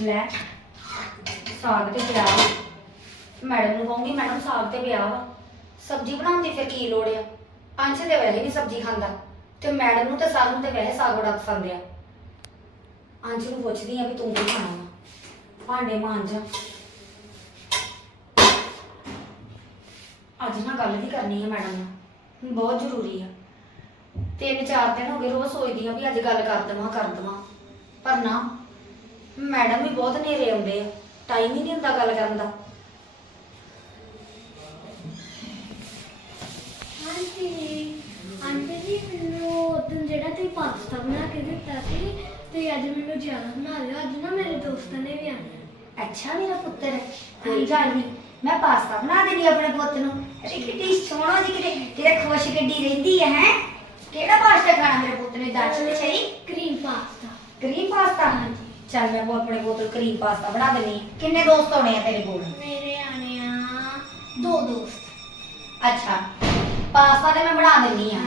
ਲੈ, ਸਾਗ ਤੇ ਪਿਆ ਵਾ। ਮੈਡਮ ਨੂੰ ਕਹੂੰਗੀ, ਮੈਡਮ, ਸਾਗ ਤੇ ਪਿਆ ਵਾ। ਸਬਜ਼ੀ ਬਣਾਉਣ ਦੀ ਫਿਰ ਕੀ ਲੋੜ ਆ? ਅੰਸ਼ ਤੇ ਵੈਸੇ ਨਹੀਂ ਸਬਜ਼ੀ ਖਾਂਦਾ। ਤੇ ਮੈਡਮ ਨੂੰ ਤੇ ਸਰ ਨੂੰ ਤੇ ਵੈਸੇ ਸਾਗ ਬੜਾ ਪਸੰਦ ਆ। ਅੰਸ਼ ਨੂੰ ਪੁੱਛਦੀ ਆ ਵੀ ਤੂੰ ਕੀ ਖਾਣਾ ਵਾ? ਭਾਂਡੇ ਮਾਂਜ। ਅੱਜ ਨਾ ਗੱਲ ਵੀ ਕਰਨੀ ਹੈ ਮੈਡਮ ਨਾਲ। ਬਹੁਤ ਜ਼ਰੂਰੀ ਆ। ਤਿੰਨ ਚਾਰ ਦਿਨ ਹੋ ਗਏ ਰੋਜ਼ ਸੋਚਦੀ ਆ ਵੀ ਅੱਜ ਗੱਲ ਕਰ ਦੇਵਾਂ ਕਰ ਦੇਵਾਂ। ਪਰ ਨਾ ਮੈਡਮ ਵੀ ਬਹੁਤ ਨੇਰੇ ਆਉਂਦੇ ਆ। ਟਾਈਮ ਹੀ ਨਹੀਂ ਹੁੰਦਾ ਗੱਲ ਕਰਨ ਦਾ। ਆਂਟੀ ਆਂਟੀ ਜੀ ਮੈਨੂੰ ਉਦੋਂ ਜਿਹੜਾ ਤੁਸੀਂ ਪਾਸਤਾ ਬਣਾ ਕੇ ਦਿੱਤਾ ਸੀ ਤੇ ਅੱਜ ਮੈਨੂੰ ਜ਼ਿਆਦਾ ਬਣਾ ਲਿਓ। ਅੱਜ ਨਾ ਮੇਰੇ ਦੋਸਤਾਂ ਨੇ ਵੀ ਆਣਾ ਅੱਛਾ ਮੇਰਾ ਪੁੱਤਰ। ਕੋਈ ਗੱਲ ਨਹੀਂ। ਮੈਂ ਪਾਸਤਾ ਬਣਾ ਦੇਣੀ ਆਪਣੇ ਪੁੱਤ ਨੂੰ। ਅਰੇ ਕਿੱਡੀ ਸੋਹਣਾ ਜੀ ਕਿਤੇ ਕਿਤੇ ਖੁਸ਼ ਗੱਡੀ ਰਹਿੰਦੀ ਹੈ ਹੈ? ਕਿਹੜਾ ਪਾਸਤਾ ਖਾਣਾ ਮੇਰੇ ਪੁੱਤ ਨੇ? ਦੱਸ ਤੇ ਸਹੀ ਕਰੀਮ ਪਾਸਤਾ। Cream pasta. ਚੱਲ ਮੈਂ ਉਹ ਆਪਣੇ ਨੂੰ ਕਰੀਮ ਪਾਸਤਾ ਬਣਾ ਦੇਣੀ। ਕਿੰਨੇ ਦੋਸਤ ਹੋਣੇ ਆ ਤੇਰੇ ਕੋਲ? ਮੇਰੇ ਆਣੇ ਆ ਦੋ ਦੋਸਤ। ਅੱਛਾ ਪਾਸਤਾ ਤੇ ਮੈਂ ਬਣਾ ਦਿੰਨੀ ਆ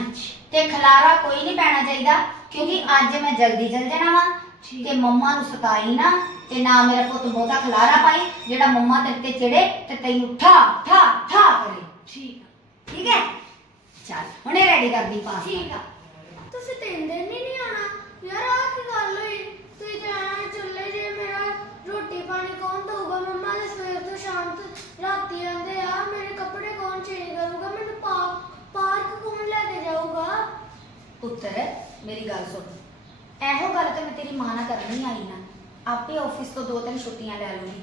ਤੇ ਖਲਾਰਾ ਕੋਈ ਨਹੀਂ ਪੈਣਾ ਚਾਹੀਦਾ ਕਿਉਂਕਿ ਅੱਜ ਮੈਂ ਜਲਦੀ ਚੱਲ ਜਾਣਾ ਵਾ ਠੀਕ। ਤੇ ਮੰਮਾ ਨੂੰ ਸਤਾਈ ਨਾ ਤੇ ਨਾ ਮੇਰਾ ਪੁੱਤ ਬਹੁਤਾ ਖਲਾਰਾ ਪਾਈ ਜਿਹੜਾ ਮੰਮਾ ਤੇਰੇ ਤੇ ਚੜੇ ਤੇ ਤੈਨੂੰ ਠਾ ਠਾ ਠਾ ਕਰੇ। ਠੀਕ ਆ। ਠੀਕ ਹੈ? ਚੱਲ ਹੁਣੇ ਰੈਡੀ ਕਰਦੀ ਪਾਸਤਾ ਠੀਕ ਆ। ਤੁਸੀਂ ਤਿੰਨ ਦਿਨ ਹੀ ਨਹੀਂ ਆਣਾ ਯਾਰ ਆ ਕੀ ਗੱਲ ਹੋਈ? ਤੁਸੀਂ ਜਾਣਾ ਚੱਲੇ ਜੇ ਮੇਰਾ ਰੋਟੀ ਪਾਣੀ ਕੌਣ ਦਊਗਾ? ਮੰਮਾ ਦੇ ਸਵੇਰ ਤੋਂ ਸ਼ਾਮ ਤੱਕ ਰਾਤੀ ਆਂਦੇ ਆ। ਮੇਰੇ ਕੱਪੜੇ ਕੌਣ ਚੇਂਜ ਕਰੂਗਾ? ਮੈਨੂੰ ਪਾ- ਪਾਰਕ ਕੌਣ ਲੈ ਕੇ ਜਾਊਗਾ? ਪੁੱਤਰ, ਮੇਰੀ ਗੱਲ ਸੁਣ। ਇਹੋ ਗੱਲ ਤੇ ਮੈਂ ਤੇਰੀ ਮਾਂ ਨਾਲ ਕਰਨੀ ਆਈ ਨਾ। ਆਪੇ ਆਫਿਸ ਤੋਂ ਦੋ ਤਿੰਨ ਛੁੱਟੀਆਂ ਲੈ ਲੂਗੀ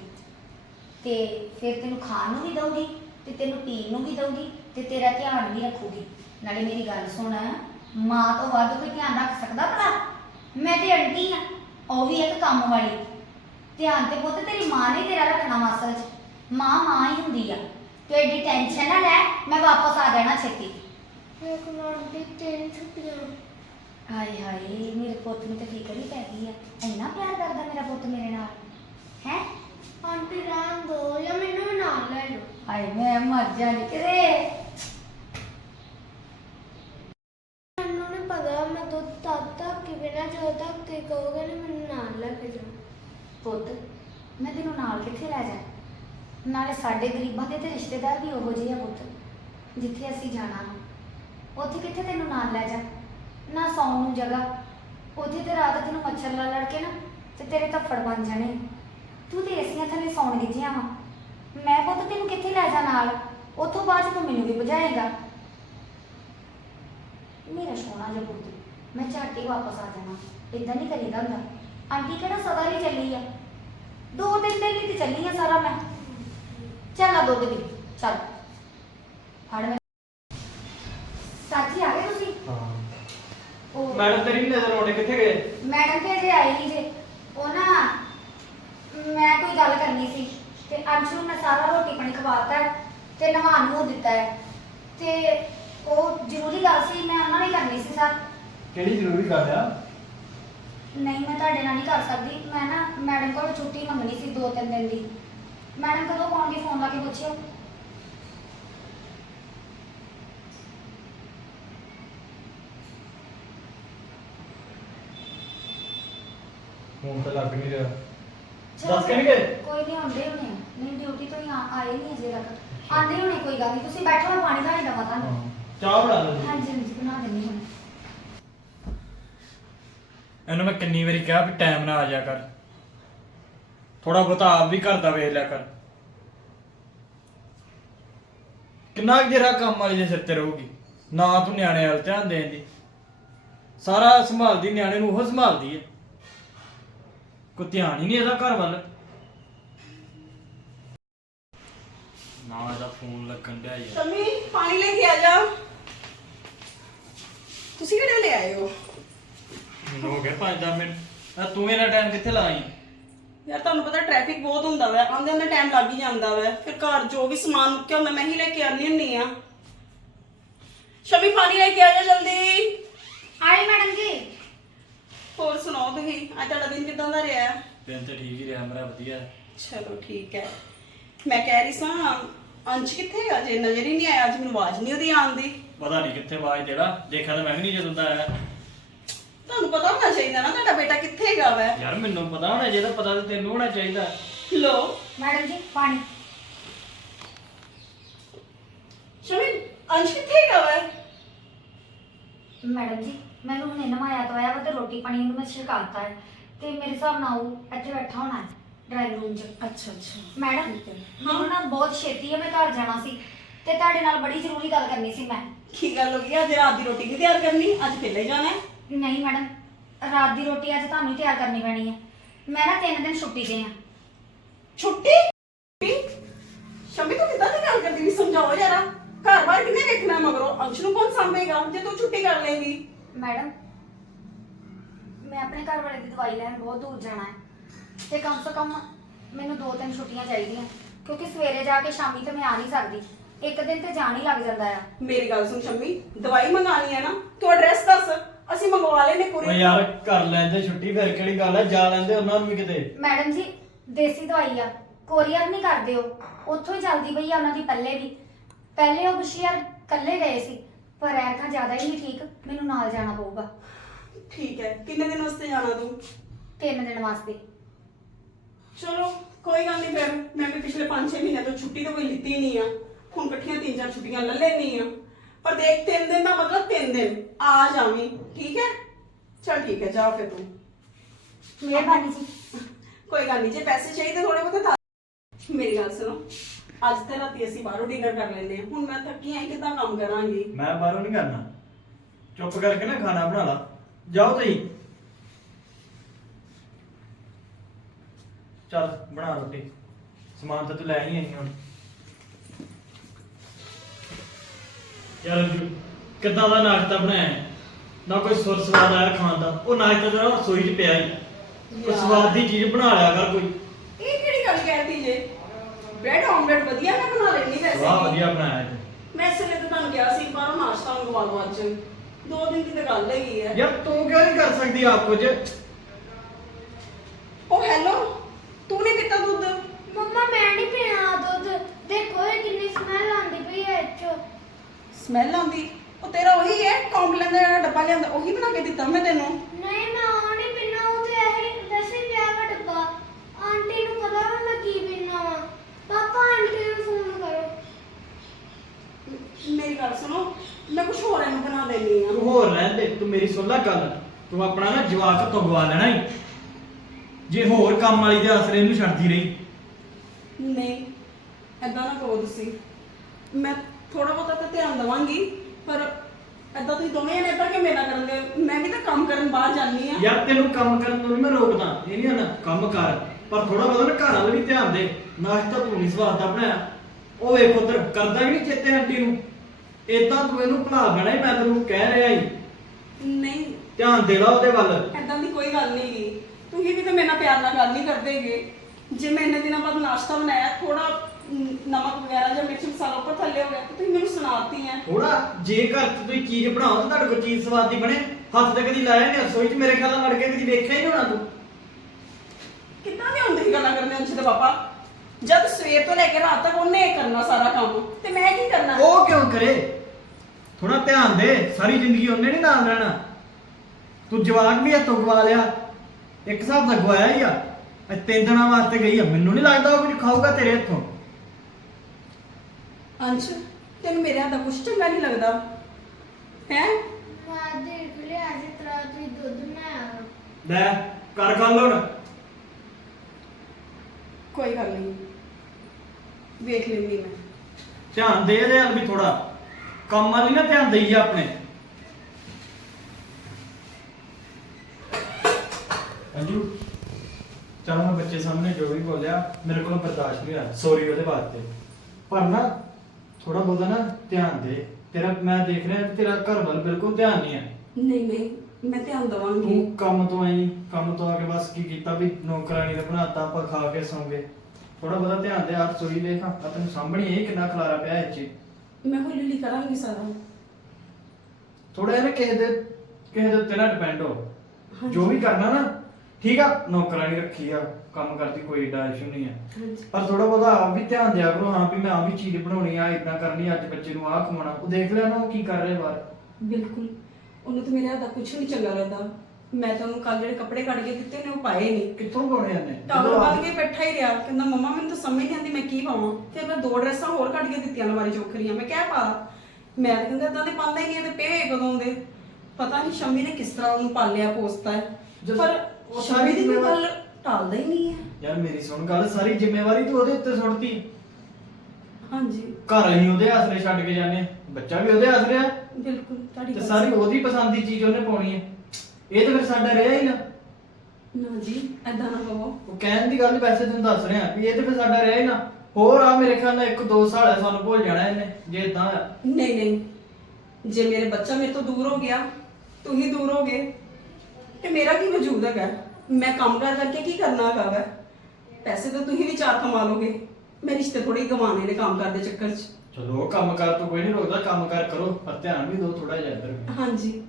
ਤੇ ਫਿਰ ਤੈਨੂੰ ਖਾਣ ਨੂੰ ਵੀ ਦਊਗੀ, ਤੇ ਤੈਨੂੰ ਪੀਣ ਨੂੰ ਵੀ ਦਊਗੀ, ਤੇ ਤੇਰਾ ਧਿਆਨ ਵੀ ਰੱਖੂਗੀ। ਨਾਲੇ ਮੇਰੀ ਗੱਲ ਸੁਣ, ਮਾਂ ਤੋਂ ਵੱਧ ਕੋਈ ਧਿਆਨ ਰੱਖ ਸਕਦਾ ਭਲਾ? ਮੈਂ ਤੇ ਆਂਟੀ ਆ। ਉਹ ਵੀ ਇੱਕ ਕੰਮ ਵਾਲੀ। ਧਿਆਨ ਤੇ ਪੁੱਤ ਤੇਰੀ ਮਾਂ ਨੇ ਤੇਰਾ ਰੱਖਣਾ ਮਾਸਲ 'ਚ। ਮਾਂ ਮਾਂ ਹੀ ਹੁੰਦੀ ਆ। ਤੇ ਐਡੀ ਟੈਨਸ਼ਨ ਨਾ ਲੈ ਮੈਂ ਵਾਪਸ ਆ ਜਾਣਾ ਛੇਤੀ। ਮੇਰੇ ਕੋਲ ਆਂਟੀ ਤਿੰਨ ਛੁੱਟੀਆਂ। ਹਾਏ ਹਾਏ ਮੇਰੇ ਪੁੱਤ ਨੂੰ ਤੇ ਫਿਕਰ ਹੀ ਪੈ ਗਈ ਆ। ਇੰਨਾ ਪਿਆਰ ਕਰਦਾ ਮੇਰਾ ਪੁੱਤ ਮੇਰੇ ਨਾਲ। ਹੈ? ਆਂਟੀ ਰਹਿਣ ਦੋ ਜਾਂ ਮੈਨੂੰ ਵੀ ਨਾਲ ਲੈ ਜਾਓ। ਹਾਏ ਮੈਂ ਮਰ ਜਾਣੀ ਕਿਤੇ ਮੈਨੂੰ ਨਹੀਂ ਪਤਾ ਮੈਂ ਦੁੱਧ ਤਦ ਤੱਕ ਕਿ ਬਿਨਾ ਜਦੋਂ ਤੱਕ ਤੇ ਕਹੋਗੇ ਨਾ ਮੈਨੂੰ ਨਾਲ ਲੈ ਕੇ ਜਾਓ ਪੁੱਤ ਮੈਂ ਨਾਲ ਕਿੱਥੇ ਲੈ ਜਾ ਨਾਲੇ ਸਾਡੇ ਗਰੀਬਾਂ ਦੇ ਤੇ ਰਿਸ਼ਤੇਦਾਰ ਵੀ ਉਹੋ ਜਿਹੇ ਆ ਪੁੱਤ, ਜਿੱਥੇ ਅਸੀਂ ਜਾਣਾ ਉੱਥੇ ਕਿੱਥੇ ਤੈਨੂੰ ਨਾਲ ਲੈ ਜਾ? ਨਾ ਸੌਣ ਨੂੰ ਜਗ੍ਹਾ। ਉੱਥੇ ਤੇ ਰਾਤ ਤੈਨੂੰ ਮੱਛਰ ਲੜ ਲੜ ਕੇ ਨਾ, ਤੇ ਤੇਰੇ ਧੱਫੜ ਬਣ ਜਾਣੇ। ਤੂੰ ਤੇ ਏਸੀਆਂ ਥੱਲੇ ਸੌਣ ਗਿੱਜਿਆ ਵਾ। ਮੈਂ ਪੁੱਤ ਤੈਨੂੰ ਕਿੱਥੇ ਲੈ ਜਾ ਨਾਲ? ਉੱਥੋਂ ਬਾਅਦ 'ਚ ਤੂੰ ਮੈਨੂੰ ਵੀ ਭਜਾਏਗਾ ਮੇਰਾ ਸੋਹਣਾ ਜਿਹਾ ਪੁੱਤ, ਮੈਂ ਝੱਟ ਵਾਪਸ ਆ ਜਾਣਾ ਇਦਾਂ ਨਹੀਂ ਕਰੀਦਾ ਹੁੰਦਾ। ਆਂਟੀ ਕਿਹੜਾ ਸਦਾ ਲਈ ਚੱਲੀ ਆ? ਦੋ ਦਿਨ ਲਈ ਤੇ ਚੱਲੀ ਆ ਸਾਰਾ ਮੈਂ। ਚੱਲ ਆ ਦੁੱਧ ਵੀ ਚੱਲ। ਫੜ ਮੈਂ ਸਾਚੀ ਆ ਗਏ ਤੁਸੀਂ? ਹਾਂ। ਉਹ ਮੈਡਮ ਤੇਰੀ ਵੀ ਨਜ਼ਰ ਆਉਂਦੇ ਕਿੱਥੇ ਗਏ? ਮੈਡਮ ਤੇ ਜੇ ਆਈ ਨਹੀਂ ਜੇ ਉਹ ਨਾ ਮੈਂ ਕੋਈ ਗੱਲ ਕਰਨੀ ਸੀ। ਤੇ ਅੰਸ਼ੂ ਨੂੰ ਮੈਂ ਸਾਰਾ ਰੋਟੀ ਪਾਣੀ ਖਵਾਤਾ ਹੈ ਤੇ ਨਹਾਉਣ ਨੂੰ ਦਿੱਤਾ ਹੈ। ਤੇ ਉਹ ਜ਼ਰੂਰੀ ਗੱਲ ਸੀ ਮੈਂ ਉਹਨਾਂ ਨੇ ਕਰਨੀ ਸੀ ਸਰ। ਕਿਹੜੀ ਜ਼ਰੂਰੀ ਗੱਲ ਆ? ਨਹੀਂ ਮੈਂ ਤੁਹਾਡੇ ਨਾਲ ਨਹੀਂ ਕਰ ਸਕਦੀ। ਮੈਂ ਨਾ ਮੈਡਮ ਕੋਲ ਛੁੱਟੀ ਮੰਗਣੀ ਸੀ ਦੋ ਤਿੰਨ ਦਿਨ ਦੀ। ਮੈਡਮ ਕਦੋਂ ਪਾਉਣਗੇ ਫੋਨ ਲਾ ਕੇ ਪੁੱਛਿਓ। ਫੋਨ ਤਾਂ ਲੱਗ ਨਹੀਂ ਰਿਹਾ। ਦੱਸ ਕੇ ਨਹੀਂ ਗਏ? ਕੋਈ ਨਹੀਂ ਆਉਂਦੇ ਹੋਣੇ ਆ। ਨਹੀਂ ਡਿਊਟੀ ਤੋਂ ਹੀ ਆ- ਆਏ ਨਹੀਂ ਅਜੇ ਤੱਕ। ਆਂਦੇ ਹੋਣੇ ਕੋਈ ਗੱਲ ਨਹੀਂ। ਤੁਸੀਂ ਬੈਠੋ ਮੈਂ ਪਾਣੀ ਦਾ ਦਵਾ ਤੁਹਾਨੂੰ। ਹਾਂ। ਚਾਹ ਬਣਾ ਲਓ ਜੀ। ਹਾਂਜੀ ਹਾਂਜੀ ਬਣਾ ਦਿੰਦੀ ਹਾਂ ਇਹਨੂੰ ਮੈਂ ਕਿੰਨੀ ਵਾਰੀ ਕਿਹਾ ਵੀ ਟਾਈਮ ਨਾਲ ਆ ਜਾ ਕਰ। ਥੋੜਾ ਬਹੁਤਾ ਆਪ ਵੀ ਘਰ ਦਾ ਵੇਖ ਲਿਆ ਕਰ। ਕਿੰਨਾ ਕੁ ਜਿਹੜਾ ਕੰਮ ਵਾਲੀ ਦੇ ਸਿਰ ਤੇ ਰਹੂਗੀ। ਨਾ ਤੂੰ ਨਿਆਣੇ ਵੱਲ ਧਿਆਨ ਦੇਣ ਦੀ। ਸਾਰਾ ਸੰਭਾਲਦੀ ਨਿਆਣੇ ਨੂੰ ਉਹ ਸੰਭਾਲਦੀ ਹੈ। ਕੋਈ ਧਿਆਨ ਹੀ ਨਹੀਂ ਇਹਦਾ ਘਰ ਵੱਲ। ਨਾ ਇਹਦਾ ਫੋਨ ਲੱਗਣ ਡਿਆ ਯਾਰ। ਸ਼ਮੀ, ਪਾਣੀ ਲੈ ਕੇ ਆ ਜਾ। ਤੁਸੀਂ ਕਿਹੜਾ ਲੈ ਆਏ ਹੋ? ਮੈਨੂੰ ਹੋ ਗਿਆ 5-10 ਮਿੰਟ। ਆ ਤੂੰ ਇਹਨਾਂ ਟਾਈਮ ਕਿੱਥੇ ਲਾਈ? ਯਾਰ ਤੁਹਾਨੂੰ ਪਤਾ ਟ੍ਰੈਫਿਕ ਬਹੁਤ ਹੁੰਦਾ ਵਾ। ਆਉਂਦੇ ਆਉਂਦੇ ਟਾਈਮ ਲੱਗ ਹੀ ਜਾਂਦਾ ਵਾ। ਫਿਰ ਘਰ ਜੋ ਵੀ ਸਮਾਨ ਮੁੱਕਿਆ ਹੁੰਦਾ ਮੈਂ ਹੀ ਲੈ ਕੇ ਆਨੀ ਹੁੰਨੀ ਆ ਸ਼ਮੀ ਪਾਣੀ ਲੈ ਕੇ ਆ ਜਾ ਜਲਦੀ। ਆਏ ਮੈਡਮ ਜੀ। ਹੋਰ ਸੁਣਾਓ ਤੁਸੀਂ? ਅੱਜ ਤੁਹਾਡਾ ਦਿਨ ਕਿਦਾਂ ਦਾ ਰਿਹਾ? ਦਿਨ ਤੇ ਠੀਕ ਹੀ ਰਿਹਾ ਮੇਰਾ ਵਧੀਆ। ਚਲੋ ਠੀਕ ਹੈ। ਮੈਂ ਕਹਿ ਰਹੀ ਸਾਂ ਅੰਸ਼ ਕਿੱਥੇ ਆ? ਜੇ ਨਜ਼ਰ ਹੀ ਨਹੀਂ ਆਇਆ ਅੱਜ ਮੈਨੂੰ ਆਵਾਜ਼ ਨਹੀਂ ਉਹਦੀ ਆਉਣ ਦੀ। ਪਤਾ ਨਹੀਂ ਕਿੱਥੇ ਆਵਾਜ਼ ਦੇਣਾ। ਦੇਖਿਆ ਤਾਂ ਮੈਂ ਵੀ ਨਹੀਂ ਜਦੋਂ ਦਾ ਆਇਆ। ਤੁਹਾਨੂੰ ਪਤਾ ਹੋਣਾ ਚਾਹੀਦਾ ਨਾ ਤੁਹਾਡਾ ਬੇਟਾ ਕਿੱਥੇ ਹੈਗਾ ਵੈ? ਯਾਰ ਮੈਨੂੰ ਪਤਾ ਹੋਣਾ ਚਾਹੀਦਾ ਪਤਾ ਤੇ ਤੈਨੂੰ ਹੋਣਾ ਚਾਹੀਦਾ। ਲੋ। ਮੈਡਮ ਜੀ ਪਾਣੀ। ਸ਼ਮੀ ਅੰਸ਼ ਕਿੱਥੇ ਹੈਗਾ ਵੈ? ਮੈਡਮ ਜੀ ਮੈਨੂੰ ਹੁਣੇ ਨਵਾਇਆ ਤੋਂ ਆਇਆ ਵਾ ਤੇ ਰੋਟੀ ਪਾਣੀ ਨੂੰ ਮੈਂ ਛਕਾਤਾ ਹੈ। ਤੇ ਮੇਰੇ ਹਿਸਾਬ ਨਾਲ ਉਹ ਇੱਥੇ ਬੈਠਾ ਹੋਣਾ ਹੈ ਡਰਾਈਵ ਰੂਮ 'ਚ। ਅੱਛਾ ਅੱਛਾ। ਮੈਡਮ ਮੈਨੂੰ ਨਾ ਬਹੁਤ ਛੇਤੀ ਹੈ ਮੈਂ ਘਰ ਜਾਣਾ ਸੀ। ਤੇ ਤੁਹਾਡੇ ਨਾਲ ਬੜੀ ਜ਼ਰੂਰੀ ਗੱਲ ਕਰਨੀ ਸੀ ਮੈਂ। ਕੀ ਗੱਲ ਹੋ ਗਈ? ਅੱਜ ਰਾਤ ਦੀ ਰੋਟੀ ਨਹੀਂ ਤਿਆਰ ਕਰਨੀ? ਅੱਜ ਪਹਿਲੇ ਜਾਣਾ ਹੈ? ਨਹੀਂ ਮੈਡਮ ਰਾਤ ਦੀ ਰੋਟੀ ਅੱਜ ਤੁਹਾਨੂੰ ਹੀ ਤਿਆਰ ਕਰਨੀ ਪੈਣੀ ਹੈ। ਮੈਂ ਨਾ ਤਿੰਨ ਦਿਨ ਛੁੱਟੀ ਤੇ ਆ ਛੁੱਟੀ? ਸ਼ਮੀ ਤੂੰ ਕਿੱਦਾਂ ਦੀ ਗੱਲ ਕਰਦੀ ਨਹੀਂ ਸਮਝਾਓ ਜਰਾ। ਘਰ ਬਾਰ ਕਿੰਨੇ ਵੇਖਣਾ ਮਗਰੋਂ? ਅੰਸ਼ ਨੂੰ ਕੌਣ ਸਾਂਭੇਗਾ? ਜੇ ਤੂੰ ਛੁੱਟੀ ਕਰ ਲੇਗੀ ਮੈਡਮ ਮੈਂ ਆਪਣੇ ਘਰ ਵਾਲੇ ਦੀ ਦਵਾਈ ਲੈਣ ਬਹੁਤ ਦੂਰ ਜਾਣਾ ਹੈ। ਤੇ ਕਮ ਸੇ ਕਮ ਮੈਨੂੰ ਦੋ ਤਿੰਨ ਛੁੱਟੀਆਂ ਚਾਹੀਦੀਆਂ ਕਿਉਂਕਿ ਸਵੇਰੇ ਜਾ ਕੇ ਸ਼ਾਮੀ ਤੇ ਮੈਂ ਆ ਨਹੀਂ ਸਕਦੀ। ਇੱਕ ਦਿਨ ਤੇ ਜਾਣ ਹੀ ਲੱਗ ਜਾਂਦਾ ਆ। ਮੇਰੀ ਗੱਲ ਸੁਣ ਸ਼ਮੀ ਦਵਾਈ ਮੰਗਾਣੀ ਹੈ ਨਾ ਤੂੰ ਐਡਰੈਸ ਦੱਸ। ਅਸੀਂ ਮੰਗਵਾ ਲੈਨੇ ਓ ਪੂਰੀ ਯਾਰ ਕਰ ਲੈਂਦੇ ਛੁੱਟੀ ਫਿਰ ਕਿਹੜੀ ਗੱਲ ਹੈ ਜਾ ਲੈਂਦੇ ਉਹਨਾਂ ਨੂੰ ਵੀ ਕਿਤੇ। ਮੈਡਮ ਜੀ ਦੇਸੀ ਦਵਾਈ ਆ। ਕੋਰੀਅਰ ਨਹੀਂ ਕਰਦੇ ਉਹ। ਉੱਥੋਂ ਹੀ ਚੱਲਦੀ ਪਈ ਆ ਉਹਨਾਂ ਦੀ ਪਹਿਲੇ ਵੀ। ਪਹਿਲੇ ਉਹ ਬਸ਼ੀਰ ਕੱਲੇ ਗਏ ਸੀ ਪਰ ਐਰਕਾ ਜ਼ਿਆਦਾ ਹੀ ਨਹੀਂ ਠੀਕ। ਮੈਨੂੰ ਨਾਲ ਜਾਣਾ ਪਊਗਾ। ਠੀਕ ਹੈ। ਕਿੰਨੇ ਦਿਨ ਵਾਸਤੇ ਜਾਣਾ ਤੂੰ? ਤਿੰਨ ਦਿਨ ਵਾਸਤੇ। ਚਲੋ ਕੋਈ ਗੱਲ ਨਹੀਂ ਫਿਰ। ਮੈਂ ਵੀ ਪਿਛਲੇ 5-6 ਮਹੀਨਿਆਂ ਤੋਂ ਛੁੱਟੀ ਤਾਂ ਕੋਈ ਲਿੱਤੀ ਨਹੀਂ ਆ। ਹੁਣ ਇਕੱਠੀਆਂ ਤਿੰਨ ਚਾਰ ਛੁੱਟੀਆਂ ਲੈ ਲੈਣੀ ਆ ਪਰ ਦੇਖ ਤਿੰਨ ਦਿਨ ਦਾ ਮਤਲਬ ਤਿੰਨ ਦਿਨ। ਆ ਜਾਵੀਂ ਠੀਕ ਹੈ? ਚਲ ਠੀਕ ਹੈ ਜਾ ਫਿਰ ਤੂੰ। ਮਿਹਰਬਾਨੀ ਜੀ ਕੋਈ ਗੱਲ ਨਹੀਂ ਜੇ ਪੈਸੇ ਚਾਹੀਦੇ ਥੋੜੇ ਬਹੁਤੇ ਤਾਂ ਮੇਰੀ ਗੱਲ ਸੁਣੋ ਅੱਜ ਤੇ ਰਾਤੀ ਅਸੀਂ ਬਾਹਰੋਂ ਡਿਨਰ ਕਰ ਲੈਂਦੇ ਹਾਂ। ਹੁਣ ਮੈਂ ਥੱਕੀ ਆਂ ਕਿਦਾਂ ਕੰਮ ਕਰਾਂਗੀ? ਮੈਂ ਬਾਹਰੋਂ ਨਹੀਂ ਕਰਨਾ। ਚੁੱਪ ਕਰਕੇ ਨਾ ਖਾਣਾ ਬਣਾ ਲਾ। ਜਾਓ ਤੁਸੀਂ। ਚੱਲ ਬਣਾ ਰੋਟੀ। ਸਮਾਨ ਤਾਂ ਤੂੰ ਲੈ ਹੀ ਆਈ ਹੁਣ। ਯਾਰ ਕਿੱਦਾਂ ਦਾ ਨਾਸ਼ਤਾ ਬਣਾਇਆ ਹੈ? ਨਾ ਕੋਈ ਸੁਰ ਸਵਾਦ ਆਇਆ ਖਾਣ ਦਾ। ਉਹ ਨਾਸ਼ਤਾ ਤਾਂ ਨਾ ਰਸੋਈ 'ਚ ਪਿਆ ਹੀ। ਕੋਈ ਯਾਰ। ਸਵਾਦ ਦੀ ਚੀਜ਼ ਬਣਾ ਲਿਆ ਕਰ ਕੋਈ। ਇਹ ਕਿਹੜੀ ਗੱਲ ਕਹਿਤੀ ਜੇ? ਬ੍ਰੈਡ ਆਮਲੇਟ ਵਧੀਆ ਮੈਂ ਬਣਾ ਲੈਣੀ ਵੈਸੇ। ਵਾਹ ਵੀ। ਵਧੀਆ ਬਣਾਇਆ ਜੀ ਮੈਂ ਇਸ ਲਈ ਤਾਂ ਤੁਹਾਨੂੰ ਕਿਹਾ ਸੀ ਬਾਹਰੋਂ ਨਾਸ਼ਤਾ ਮੰਗਵਾ ਲਓ ਅੱਜ। ਦੋ ਦਿਨ ਦੀ ਤਾਂ ਗੱਲ ਹੈਗੀ ਹੈ। ਯਾਰ ਤੂੰ ਕਿਉਂ ਨਹੀਂ ਕਰ ਸਕਦੀ ਆਪ ਕੁਝ? ਉਹ ਹੈਲੋ ਤੂੰ ਨਹੀਂ ਪੀਤਾ ਦੁੱਧ? ਮੰਮਾ ਮੈਂ ਨਹੀਂ ਪੀਣਾ ਦੁੱਧ। ਦੇਖੋ ਇਹ ਕਿੰਨੀ ਸਮੈਲ ਆਉਂਦੀ ਪਈ ਹੈ ਇੱਥੋਂ। ਸਮੈਲ ਆਉਂਦੀ ਉਹ ਤੇਰਾ ਉਹੀ ਹੈ ਕੰਪਲੇਨ ਦਾ ਜਿਹੜਾ ਡੱਬਾ ਲਿਆਂਦਾ ਉਹੀ ਬਣਾ ਕੇ ਦਿੱਤਾ ਮੈਂ ਤੈਨੂੰ। ਨਹੀਂ ਮੈਂ ਉਹ ਨਹੀਂ ਪੀਣਾ ਉਹ ਤੇ ਇਹੀ ਵੈਸੇ ਹੀ ਪਿਆ ਵਾ ਡੱਬਾ। ਆਂਟੀ ਨੂੰ ਪਤਾ ਵਾ ਮੈਂ ਕੀ ਪੀਣਾ ਵਾ। ਪਾਪਾ ਆਂਟੀ ਨੂੰ ਫੋਨ ਕਰੋ। ਮੇਰੀ ਗੱਲ ਸੁਣੋ ਮੈਂ ਕੁਝ ਹੋਰ ਇਹਨੂੰ ਬਣਾ ਦੇਣੀ ਆ ਤੂੰ ਹੋਰ ਰਹਿਣ ਦੇ ਤੂੰ ਮੇਰੀ ਸੁਣ ਲੈ ਗੱਲ। ਤੂੰ ਆਪਣਾ ਨਾ ਜਵਾਕ ਤੋਂ ਗਵਾ ਲੈਣਾ ਹੀ ਜੇ ਹੋਰ ਕੰਮ ਵਾਲੀ ਦੇ ਆਸਰੇ ਇਹਨੂੰ ਛੱਡਦੀ ਰਹੀ। ਨਹੀਂ ਐਦਾਂ ਨਾ ਕਹੋ ਤੁਸੀਂ। ਮੈਂ ਥੋੜਾ ਬਹੁਤਾ ਤਾਂ ਧਿਆਨ ਦਵਾਂਗੀ ਪਰ ਐਦਾਂ ਤੁਸੀਂ ਦੋਵੇਂ ਨੇ ਤਾਂ ਕਿ ਮੇਰਾ ਕਰਨ ਦੇ ਮੈਂ ਵੀ ਤਾਂ ਕੰਮ ਕਰਨ ਬਾਹਰ ਜਾਂਦੀ ਆ ਯਾਰ ਤੈਨੂੰ ਕੰਮ ਕਰਨ ਤੋਂ ਨਹੀਂ ਮੈਂ ਰੋਕਦਾ ਇਹ ਨਹੀਂ ਨਾ ਕੰਮ ਕਰ। ਪਰ ਥੋੜਾ ਬਹੁਤਾ ਨਾ ਘਰ ਵੱਲ ਵੀ ਧਿਆਨ ਦੇ। ਨਾਸ਼ਤਾ ਤੂੰ ਨਹੀਂ ਸਵਾਦ ਦਾ ਬਣਾਇਆ ਉਹ ਵੇਖ ਉਧਰ ਕਰਦਾ ਕਿ ਨਹੀਂ ਚੇਤੇ ਆਂਟੀ ਨੂੰ। ਏਦਾਂ ਤੂੰ ਇਹਨੂੰ ਭੁਲਾ ਬਣਾ ਹੀ ਮੈਂ ਤੈਨੂੰ ਕਹਿ ਰਿਹਾ ਹੀ। ਨਹੀਂ। ਧਿਆਨ ਦੇ ਲਾ ਉਹਦੇ ਵੱਲ। ਐਦਾਂ ਦੀ ਕੋਈ ਗੱਲ ਨਹੀਂ ਗੀ। ਤੁਸੀਂ ਵੀ ਤਾਂ ਮੇਰੇ ਨਾਲ ਪਿਆਰ ਨਾਲ ਗੱਲ ਨਹੀਂ ਕਰਦੇਗੇ ਜੇ ਮੈਂ ਇੰਨੇ ਦਿਨਾਂ ਬਾਅਦ ਨਾਸ਼ਤਾ ਬਣਾਇਆ ਥੋੜਾ ਨਮਕ ਵਗੈਰਾ ਜਾਂ ਮਿਰਚ ਮਸਾਲਾ ਉੱਪਰ ਥੱਲੇ ਹੋ ਗਿਆ ਤਾਂ ਤੁਸੀਂ ਮੈਨੂੰ ਸੁਣਾਤੀ ਹੈ ਥੋੜਾ ਜੇ ਘਰ 'ਚ ਤੁਸੀਂ ਚੀਜ਼ ਬਣਾਓ ਤਾਂ ਤੁਹਾਡੇ ਕੋਲ ਚੀਜ਼ ਸਵਾਦ ਦੀ ਬਣੇ। ਹੱਥ ਤੇ ਕਦੀ ਲਾਇਆ ਨਹੀਂ ਰਸੋਈ 'ਚ ਮੇਰੇ ਖਿਆਲ ਨਾਲ ਵੜ ਕੇ ਕਦੀ ਵੇਖਿਆ ਹੀ ਨਹੀਂ ਹੋਣਾ ਤੂੰ। ਕਿੱਦਾਂ ਨਹੀਂ ਹੁੰਦੀ ਗੱਲਾਂ ਕਰਦੇ ਅੰਸ਼ ਦੇ ਪਾਪਾ? ਜਦ ਸਵੇਰ ਤੋਂ ਲੈ ਕੇ ਰਾਤ ਤੱਕ ਉਹਨੇ ਇਹ ਕਰਨਾ ਸਾਰਾ ਕੰਮ ਤੇ ਮੈਂ ਕੀ ਕਰਨਾ? ਉਹ ਕਿਉਂ ਕਰੇ? ਥੋੜਾ ਧਿਆਨ ਦੇ ਸਾਰੀ ਜ਼ਿੰਦਗੀ ਉਹਨੇ ਨਹੀਂ ਨਾਲ ਰਹਿਣਾ। ਤੂੰ ਜਵਾਕ ਵੀ ਹੱਥੋਂ ਗਵਾ ਲਿਆ। ਇੱਕ ਹਿਸਾਬ ਦਾ ਗਵਾਇਆ ਹੀ ਆ। ਅੱਜ ਤਿੰਨ ਦਿਨਾਂ ਵਾਸਤੇ ਗਈ ਆ। ਮੈਨੂੰ ਨਹੀਂ ਲੱਗਦਾ ਉਹ ਕੁਝ ਖਾਊਗਾ ਤੇਰੇ ਹੱਥੋਂ। ਅੰਸ਼ ਤੈਨੂੰ ਮੇਰੇ ਹੱਥ ਦਾ ਕੁਝ ਚੰਗਾ ਨਹੀਂ ਲੱਗਦਾ? ਹੈ? ਮੈਂ ਦੇਖ ਲਿਆ ਜਿਸ ਤਰ੍ਹਾਂ ਤੁਸੀਂ ਦੁੱਧ ਬਣਾਇਆ। ਲੈ ਕਰ ਗੱਲ ਹੁਣ। ਕੋਈ ਗੱਲ ਨਹੀਂ। ਵੇਖ ਲੈਂਦੀ ਮੈਂ। ਧਿਆਨ ਦੇ ਇਹਦੇ ਵੱਲ ਵੀ ਥੋੜਾ ਕੰਮ ਵਾਲੀ ਨਾ ਧਿਆਨ ਦੇਈ ਜਾ ਆਪਣੇ। ਅੰਜੂ ਚਲ ਮੈਂ ਬੱਚੇ ਸਾਹਮਣੇ ਜੋ ਵੀ ਬੋਲਿਆ ਮੇਰੇ ਕੋਲ ਬਰਦਾਸ਼ਤ ਨਹੀਂ ਹੋਇਆ। ਸੌਰੀ ਉਹਦੇ ਵਾਸਤੇ। ਪਰ ਨਾ ਥੋੜਾ ਬਹੁਤਾ ਨਾ ਧਿਆਨ ਦੇ। ਤੇਰਾ ਮੈਂ ਦੇਖ ਰਿਹਾ ਕਿ ਤੇਰਾ ਘਰ ਵੱਲ ਬਿਲਕੁਲ ਧਿਆਨ ਨਹੀਂ ਹੈ। ਨਹੀਂ ਨਹੀਂ ਮੈਂ ਧਿਆਨ ਦਵਾਂਗੀ। ਤੂੰ ਕੰਮ ਤੋਂ ਆਈ ਕੰਮ ਤੋਂ ਆ ਕੇ ਬਸ ਕੀ ਕੀਤਾ ਵੀ ਨੌਕਰਾਨੀ ਦਾ ਬਣਾਤਾ ਆਪਾਂ ਖਾ ਕੇ ਸੌਂਗੇ ਥੋੜਾ ਬਹੁਤਾ ਧਿਆਨ ਦੇ ਆਪ ਸੋਈ ਦੇਖ ਆ ਤੈਨੂੰ ਸਾਹਮਣੇ ਇਹ ਕਿੰਨਾ ਖਲਾਰਾ ਪਿਆ ਇਹ 'ਚ ਮੈਂ ਹੌਲੀ ਹੌਲੀ ਕਰਾਂਗੀ ਸਾਰਾ। ਥੋੜਾ ਜਿਹਾ ਨਾ ਕਿਸੇ ਦੇ ਕਿਸੇ ਦੇ ਉੱਤੇ ਨਾ ਡਿਪੈਂਡ ਹੋ। ਜੋ ਵੀ ਕਰਨਾ ਨਾ ਠੀਕ ਆ ਨੌਕਰਾਨੀ ਰੱਖੀ ਆ ਕੰਮ ਕਰਦੀ ਕੋਈ ਏਡਾ ਇਸ਼ੂ ਨਹੀਂ ਆ। ਪਰ ਥੋੜਾ ਬਹੁਤਾ ਆਪ ਵੀ ਧਿਆਨ ਦਿਆ ਕਰੋ ਹਾਂ ਵੀ ਮੈਂ ਆ ਵੀ ਚੀਜ਼ ਬਣਾਉਣੀ ਆ ਇਦਾਂ ਕਰਨੀ ਅੱਜ ਬੱਚੇ ਨੂੰ ਆਹ ਖਵਾਉਣਾ। ਉਹ ਦੇਖ ਲਿਆ ਨਾ ਉਹ ਕੀ ਕਰ ਰਿਹਾ ਬਾਹਰ। ਬਿਲਕੁਲ। ਉਹਨੂੰ ਤਾਂ ਮੇਰੇ ਹੱਥ ਦਾ ਕੁਝ ਨਹੀਂ ਚੰਗਾ ਲੱਗਦਾ। ਮੈਂ ਤੁਹਾਨੂੰ ਕੱਲ ਜਿਹੜੇ ਕੱਪੜੇ ਕੱਢ ਕੇ ਦਿੱਤੇ ਨੇ ਉਹ ਪਾਏ ਨਹੀਂ। ਕਿੱਥੋਂ ਪਾਉਣੇ ਨੇ ਟਾਵਲ ਬੰਨ ਕੇ ਬੈਠਾ ਹੀ ਰਿਹਾ। ਕਹਿੰਦਾ ਮੰਮਾ ਮੈਨੂੰ ਤਾਂ ਸਮਝ ਨਹੀਂ ਆਉਂਦੀ ਮੈਂ ਕੀ ਪਾਵਾਂ? ਫਿਰ ਮੈਂ ਦੋ ਡਰੈਸਾਂ ਹੋਰ ਕੱਢ ਕੇ ਦਿੱਤੀਆਂ ਅਲਮਾਰੀ ਚੋਂ ਵੱਖਰੀਆਂ। ਮੈਂ ਕਿਹਾ ਪਾ। ਮੈਂ ਤਾਂ ਕਹਿੰਦਾ ਇਦਾਂ ਦੇ ਪਾਉਂਦਾ ਹੀ ਨਹੀਂ ਇਹ ਤੇ ਪਏ ਕਦੋਂ ਦੇ ਪਤਾ ਨਹੀਂ ਸ਼ੰਮੀ ਨੇ ਕਿਸ ਤਰ੍ਹਾਂ ਉਹਨੂੰ ਪਾਲਿਆ ਪੋਸਤਾ। ਹੈ ਪਰ ਸਾਰੀ ਦੀ ਕੋਈ ਗੱਲ ਟਾਲਦਾ ਹੀ ਨਹੀਂ ਹੈ। ਯਾਰ ਮੇਰੀ ਸੁਣ ਗੱਲ ਸਾਰੀ ਜ਼ਿੰਮੇਵਾਰੀ ਤੂੰ ਉਹਦੇ ਉੱਤੇ ਸੁੱਟਤੀ। ਹਾਂਜੀ। ਘਰ ਅਸੀਂ ਉਹਦੇ ਆਸਰੇ ਛੱਡ ਕੇ ਜਾਂਦੇ ਹਾਂ। ਬੱਚਾ ਵੀ ਉਹਦੇ ਆਸਰੇ ਆ। ਬਿਲਕੁਲ ਤੁਹਾਡੀ ਤੇ ਗੱਲ ਸਾਰੀ ਸਹੀ। ਉਹਦੀ ਪਸੰਦ ਦੀ ਚੀਜ਼ ਉਹਨੇ ਪਾਉਣੀ ਹੈ। ਇਹ ਤਾਂ ਫਿਰ ਸਾਡਾ ਰਿਹਾ ਹੀ ਨਾ। ਨਾ ਜੀ ਐਦਾਂ ਨਾ ਕਹੋ। ਉਹ ਕਹਿਣ ਦੀ ਗੱਲ ਵੈਸੇ ਤੈਨੂੰ ਦੱਸ ਰਿਹਾ ਵੀ ਇਹ ਤਾਂ ਫਿਰ ਸਾਡਾ ਰਿਹਾ ਹੀ ਨਾ। ਹੋਰ ਆ ਮੇਰੇ ਖਿਆਲ ਨਾਲ ਇੱਕ ਦੋ ਸਾਲ ਹੈ ਸਾਨੂੰ ਭੁੱਲ ਜਾਣਾ ਇਹਨੇ ਜੇ ਇਦਾਂ ਨਹੀਂ ਨਹੀਂ। ਜੇ ਮੇਰੇ ਬੱਚਾ ਮੇਰੇ ਤੋਂ ਦੂਰ ਹੋ ਗਿਆ ਤੁਸੀਂ ਦੂਰ ਹੋ ਗਏ ਤੇ ਮੇਰਾ ਕੀ ਵਜੂਦ ਹੈਗਾ? ਮੈਂ ਕੰਮ ਕਰ ਕਰਕੇ ਕੀ ਕਰਨਾ ਹੈਗਾ ਵਾ? ਪੈਸੇ ਤਾਂ ਤੁਸੀਂ ਵੀ ਚਾਰ ਕਮਾ ਲੋਗੇ ਮੈਂ ਰਿਸ਼ਤੇ ਥੋੜੀ ਗਵਾਣੇ ਨੇ ਕੰਮ ਕਰਦੇ ਚੱਕਰ 'ਚ। ਚਲੋ ਕੰਮ ਕਰ ਤੋਂ ਕੋਈ ਨਹੀਂ ਰੋਕਦਾ ਕੰਮ ਕਰ ਕਰੋ ਪਰ ਧਿਆਨ ਵੀ ਦਿਓ ਥੋੜਾ ਜਿਹਾ ਇੱਧਰ। ਵੀ। ਹਾਂਜੀ।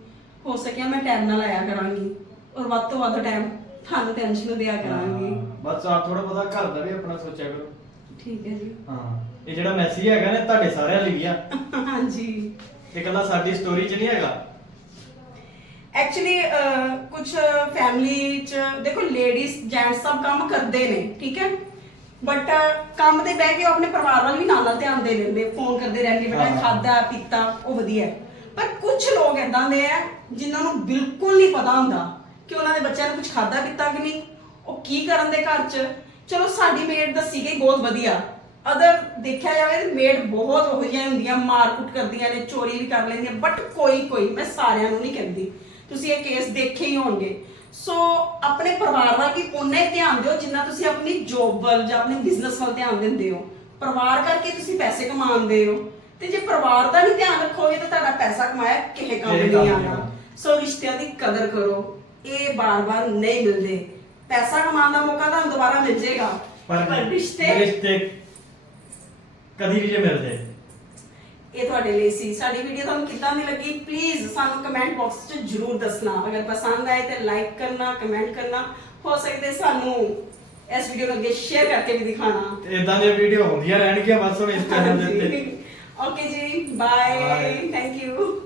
ਹੋ ਸਕਿਆ ਮੈਂ ਟਾਈਮ ਨਾਲ ਆਇਆ ਕਰਾਂਗੀ। ਔਰ ਵੱਧ ਤੋਂ ਵੱਧ ਟਾਈਮ ਤੁਹਾਨੂੰ ਟੈਨਸ਼ਨ ਦਿਆ ਕਰਾਂਗੀ। ਹਾਂ, ਬਸ ਆਪ ਥੋੜਾ ਬਹੁਤਾ ਘਰ ਦਾ ਵੀ ਆਪਣਾ ਸੋਚਿਆ ਕਰੋ। ਠੀਕ ਹੈ ਜੀ। ਹਾਂ ਇਹ ਜਿਹੜਾ ਮੈਸੇਜ ਹੈਗਾ ਨਾ ਤੁਹਾਡੇ ਸਾਰਿਆਂ ਲਈ ਆ। ਹਾਂਜੀ। ਇਹ ਕੱਲਾ ਸਾਡੀ ਸਟੋਰੀ 'ਚ ਨਹੀਂ ਹੈਗਾ। ਐਕਚੁਅਲੀ ਕੁਝ ਫੈਮਿਲੀ ਚ ਦੇਖੋ ਲੇਡੀਜ਼ ਜੈਂਟਸ ਸਭ ਕੰਮ ਕਰਦੇ ਨੇ ਠੀਕ ਹੈ? ਬਟ ਕੰਮ ਤੇ ਬਹਿ ਕੇ ਉਹ ਆਪਣੇ ਪਰਿਵਾਰ ਵੱਲ ਵੀ ਨਾਲ ਨਾਲ ਧਿਆਨ ਦੇ ਲੈਂਦੇ ਫੋਨ ਕਰਦੇ ਰਹਿਣਗੇ ਬੇਟਾ। ਖਾਦਾ ਪੀਤਾ ਉਹ ਵਧੀਆ। ਪਰ ਕੁਝ ਲੋਕ ਏਦਾਂ ਦੇ ਆ ਜਿਨ੍ਹਾਂ ਨੂੰ ਬਿਲਕੁਲ ਨਹੀਂ ਪਤਾ ਹੁੰਦਾ ਕਿ ਉਹਨਾਂ ਦੇ ਬੱਚਿਆਂ ਨੇ ਕੁਝ ਖਾਦਾ ਪੀਤਾ ਕਿ ਨਹੀਂ। ਉਹ ਕੀ ਕਰਨ ਦੇ ਘਰ 'ਚ? ਚਲੋ ਸਾਡੀ ਮੇਡ ਦੱਸੀ ਗਈ ਬਹੁਤ ਵਧੀਆ। ਅਦਰ ਦੇਖਿਆ ਜਾਵੇ ਤੇ ਮੇਡ ਬਹੁਤ ਉਹ ਜਿਹੀਆਂ ਹੁੰਦੀਆਂ ਮਾਰਕੁੱਟ ਕਰਦੀਆਂ ਨੇ ਚੋਰੀ ਵੀ ਕਰ ਲੈਂਦੀਆਂ ਬਟ ਕੋਈ ਕੋਈ ਮੈਂ ਸਾਰਿਆਂ ਨੂੰ ਨਹੀਂ ਕਹਿੰਦੀ। ਤੁਸੀਂ ਇਹ ਕੇਸ ਦੇਖੇ ਹੀ ਹੋਣਗੇ। ਸੋ ਆਪਣੇ ਪਰਿਵਾਰ ਵੱਲ ਵੀ ਉਨਾ ਹੀ ਧਿਆਨ ਦਿਓ ਜਿੰਨਾ ਤੁਸੀਂ ਆਪਣੀ ਜੋਬ ਵੱਲ ਜਾਂ ਆਪਣੇ ਬਿਜ਼ਨਸ ਵੱਲ ਧਿਆਨ ਦਿੰਦੇ ਹੋ। ਪਰਿਵਾਰ ਕਰਕੇ ਤੁਸੀਂ ਪੈਸੇ ਕਮਾਉਂਦੇ ਹੋ। ਤੇ ਜੇ ਪਰਿਵਾਰ ਦਾ ਨਹੀਂ ਧਿਆਨ ਰੱਖੋਗੇ ਤਾਂ ਤੁਹਾਡਾ ਪੈਸਾ ਕਮਾਇਆ ਕਿਸੇ ਕੰਮ ਕਿਸੇ ਨਹੀਂ ਕੰਮ ਨਹੀਂ ਆਣਾ ਆਉਣਾ। ਸੋ ਰਿਸ਼ਤਿਆਂ ਦੀ ਕਦਰ ਕਰੋ। ਇਹ ਬਾਰ-ਬਾਰ ਨਹੀਂ ਮਿਲਦੇ। ਪੈਸਾ ਕਮਾਉਣ ਦਾ ਮੌਕਾ ਤੁਹਾਨੂੰ ਦੁਬਾਰਾ ਮਿਲ ਜਾਏਗਾ। ਪਰ ਰਿਸ਼ਤੇ ਰਿਸ਼ਤੇ ਕਦੀ ਵੀ ਜੇ ਮਿਲ ਜਾਏ ਇਹ ਤੁਹਾਡੇ ਲਈ ਸੀ। ਸਾਡੀ ਵੀਡੀਓ ਤੁਹਾਨੂੰ ਕਿੱਦਾਂ ਦੀ ਲੱਗੀ ਪਲੀਜ਼ ਸਾਨੂੰ ਕਮੈਂਟ ਬਾਕਸ 'ਚ ਜਰੂਰ ਦੱਸਣਾ। ਅਗਰ ਪਸੰਦ ਆਏ ਤੇ ਲਾਈਕ ਕਰਨਾ ਕਮੈਂਟ ਕਰਨਾ। ਹੋ ਸਕਦੇ ਸਾਨੂੰ ਇਸ ਵੀਡੀਓ ਨੂੰ ਅੱਗੇ ਸ਼ੇਅਰ ਕਰਕੇ ਵੀ ਦਿਖਾਣਾ ਤੇ ਇਦਾਂ ਦੀਆਂ ਵੀਡੀਓ ਹੁੰਦੀਆਂ ਰਹਿਣਗੀਆਂ ਬਸ ਹੁਣ ਇਸ ਚੈਨਲ ਦੇ ਉੱਤੇ। ਓਕੇ ਜੀ ਬਾਏ. Thank you